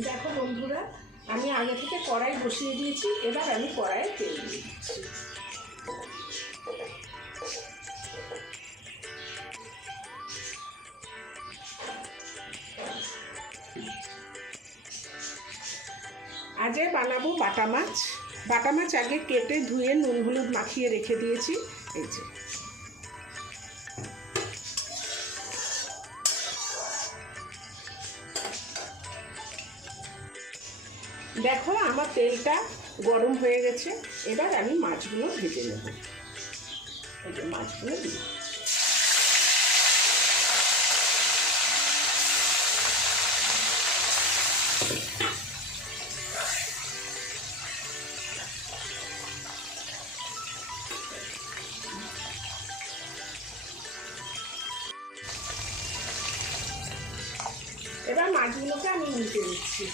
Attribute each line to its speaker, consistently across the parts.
Speaker 1: দেখো বন্ধুরা, আমি আগে থেকে কড়াই বসিয়ে দিয়েছি, এবার আমি কড়াইয়ে তেল দিয়ে দিচ্ছি। আজে বানাবো বাটা মাছ। বাটা মাছ আগে কেটে ধুয়ে নুন হলুদ মাখিয়ে রেখে দিয়েছি, এই যে। দেখো, আমার তেলটা গরম হয়ে গেছে। এবার আমি মাছগুলো ভেজে নেব। মাছগুলো দিই এবার মাছগুলোকে আমি নিতে দিচ্ছি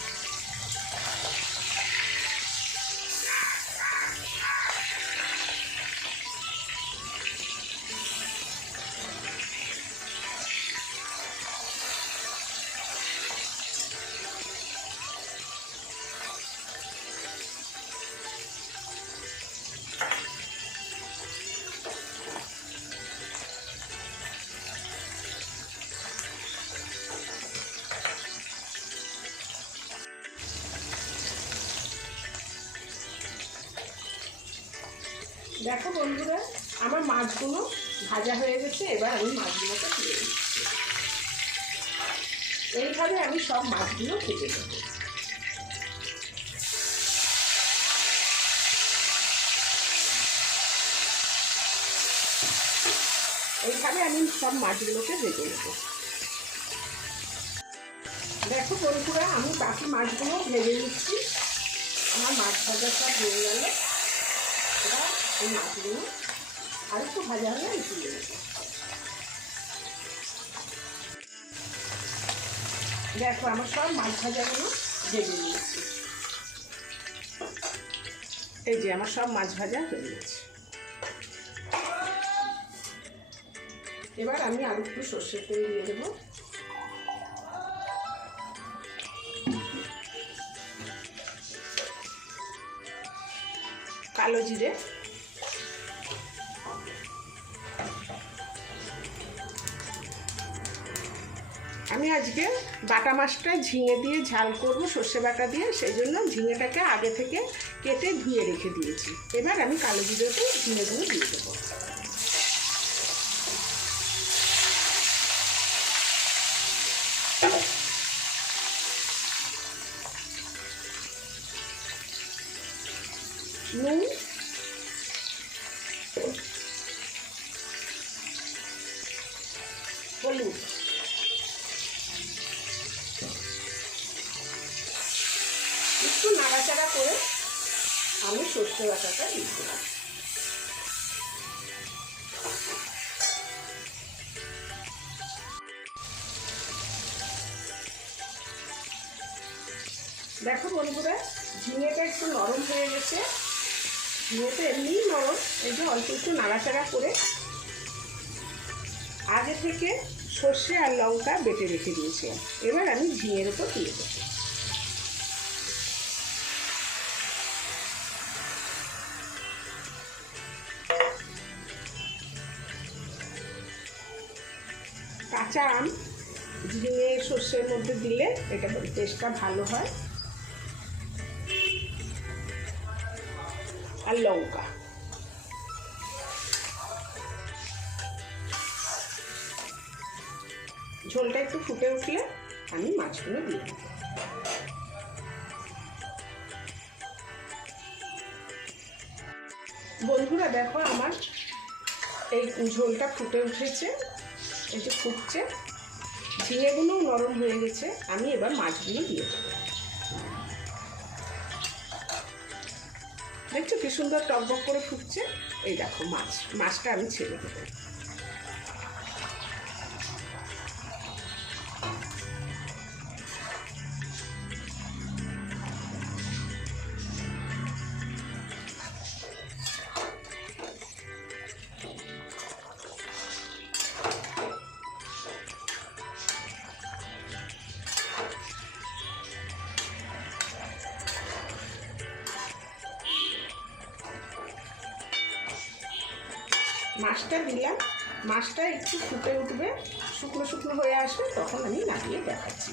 Speaker 1: দেখো বন্ধুরা, আমার মাছগুলো ভাজা হয়ে গেছে, এবার আমি মাছগুলোকে তুলে দিচ্ছি এইভাবে আমি সব মাছগুলো কেটে দেবো এইভাবে আমি সব মাছগুলোকে ভেজে নেব। দেখো বন্ধুরা, আমি বাকি মাছগুলো ভেজে নিচ্ছি। আমার মাছ ভাজা সব হয়ে গেল। এবার এই মাছগুলো আর একটু ভাজা হলে আমি তুলে নেব। দেখো, আমার সব মাছ ভাজাগুলো ভেজে নিয়েছি এই যে, আমার সব মাছ ভাজা হয়ে গেছে। এবার আমি আরও একটু সর্ষের তেল দিয়ে দেবো। কালো জিরে আমি আজকে বাটা মাছটা ঝিঙে দিয়ে ঝাল করব, সর্ষে বাটা দিয়ে, সেই জন্য ঝিঙেটাকে আগে থেকে কেটে ধুয়ে রেখে দিয়েছি। এবার আমি কালো জিরেতে ঝিঙেগুলো দিয়ে দেবো। নুন নাড়াচাড়া করে আমি সর্ষে বাটাটা দিয়ে দিলাম। দেখো বন্ধুরা, ঝিঙেটা একটু নরম হয়ে গেছে। ঝিঙেটা এমনি নরম, এই যে অল্প একটু নাড়াচাড়া করে আগে থেকে সর্ষে আর লঙ্কা বেটে রেখে দিয়েছিলাম। এবার আমি ঝিঙের উপর দিয়ে দেবো। কাঁচা আম ঝিঙে সর্ষের মধ্যে দিলে এটা টেস্টটা ভালো হয়। আর লঙ্কা। ঝোলটা একটু ফুটে উঠলে আমি মাছগুলো দেবো বন্ধুরা, দেখো আমার এই ঝোলটা ফুটে উঠেছে। এই যে ফুটছে ঝিঙেগুলোও নরম হয়ে গেছে, আমি এবার মাছগুলো দিয়ে দেবো। দেখছ কি সুন্দর টকবক করে ফুটছে? এই দেখো মাছ, মাছটা আমি ছেড়ে দেবো। মাছটা দিলাম। মাছটা একটু ফুটে উঠবে, শুকনো শুকনো হয়ে আসবে, তখন আমি নামিয়ে দেখাচ্ছি।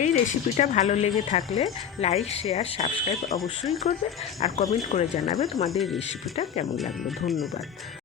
Speaker 1: এই রেসিপিটা ভালো লেগে থাকলে লাইক শেয়ার সাবস্ক্রাইব অবশ্যই করবে আর কমেন্ট করে জানাবে তোমাদের রেসিপিটা কেমন লাগল। ধন্যবাদ।